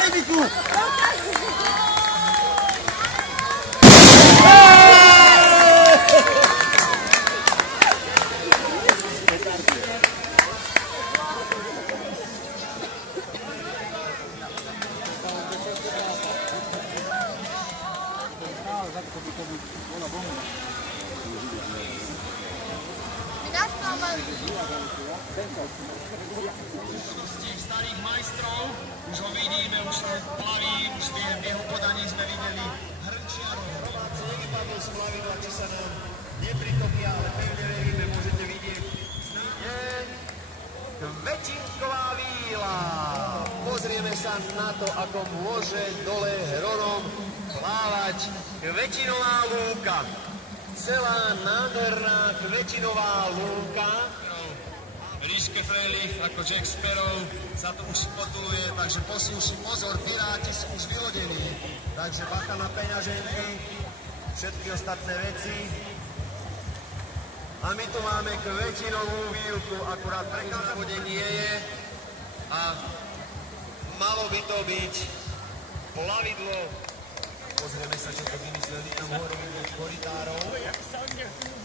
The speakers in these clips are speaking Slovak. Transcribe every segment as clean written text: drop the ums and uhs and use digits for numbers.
Karibiku! Starých majstrov, už ho vidíme, už sa plaví, už v jeho podaní sme videli Hrnčiarov. Hrváci nevypadli z plavidla, či sa nám nepritopia, ale pevne veríme, môžete vidieť. Je Kvetinková víla. Pozrieme sa na to, ako môže dole Hronom plávať Kvetinová lúka. Celá nádherná Kvetinová lúka. Ríške Frejlich ako Jack Sparrow sa to už spotuluje, takže si pozor, piráti sú už vylodení. Takže bacha na peňaženky, všetky ostatné veci. A my tu máme Kvetinovú výlku, akurát prekáža vode nie je. A malo by to byť plavidlo. Pozrieme sa, čo to vymysleli tam hore vidieť koritárov.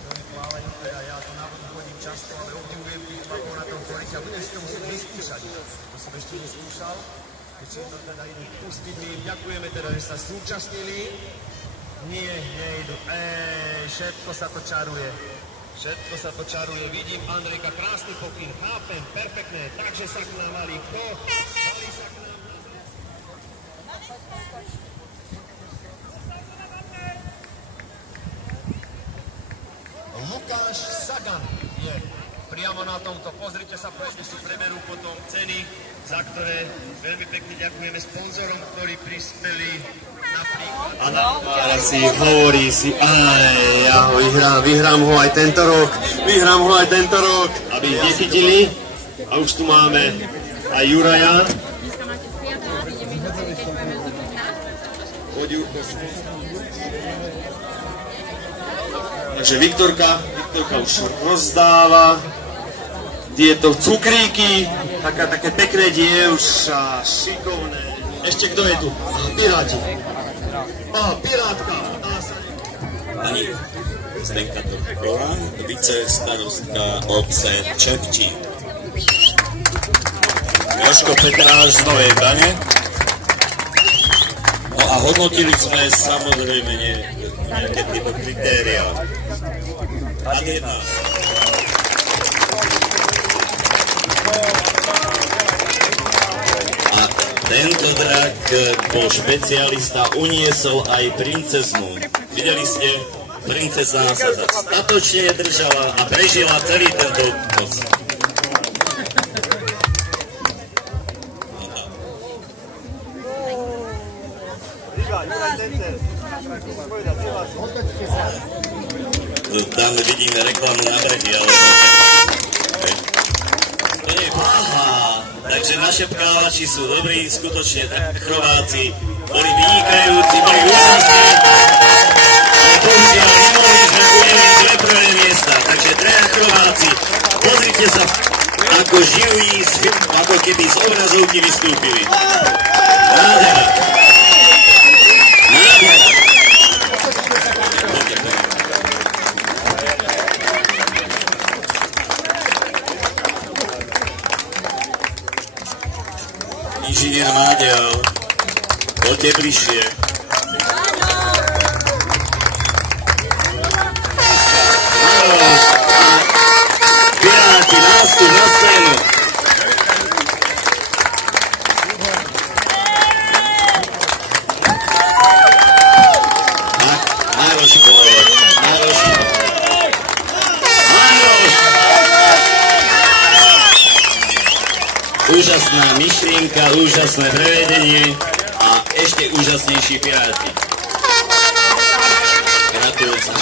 Oni plávajú, teda ja to na vodu chodím často, ale obdivujem tých chlapov na tom korite a budem si to musieť vyskúšať. To som ešte neskúšal. Keď si to teda idú pustiť, my im ďakujeme teda, že sa súčasnili. Nie, nejdu. Všetko sa to čaruje. Všetko sa to čaruje. Vidím Andrejka, krásny pokyn, chápem, perfektné. Takže sa k nám valí kto? Valí sa k nám Lukáš Sagan je priamo na tomto. Pozrite sa, ešte si preberú potom ceny, za ktoré veľmi pekne ďakujeme sponzorom, ktorí prispeli napríklad. A na si hovorí si, ja ho vyhrám ho aj tento rok, aby ich nechytili. A už tu máme aj Juraja. Takže Viktorka už rozdáva tieto cukríky, také pekné dievča, šikovné. Ešte kto je tu? Piráti. Pirátka. Pani Zdenka Torková, vicestarostka obce Čepčík. Jožko Petráš z Novej Bane. No a hodnotili sme samozrejme nejaké tieto kritériá. A tento drak bol špecialista, uniesol aj princeznu. Videli ste, princezna sa statočne držala a prežila celý tento noc. Tam vidíme reklamu na brehy, ale to nie je pláha. Takže naše plávači sú dobrí, skutočne Chorváci boli vynikajúci, boli úžasní, ale bohužiaľ nemohli sme unieť dve prvé miesta. Takže traja Chorváci, pozrite sa, ako živí, ako keby z obrazovky vystúpili. Nádhera. Nádhera. Inžinier Máďel, poďte bližšie. Maroš a Piráti, nástup na scénu. Maroš, Maroš. Úžasná myšlienka, úžasné prevedenie a ešte úžasnejší piráti. Gratulujem sa.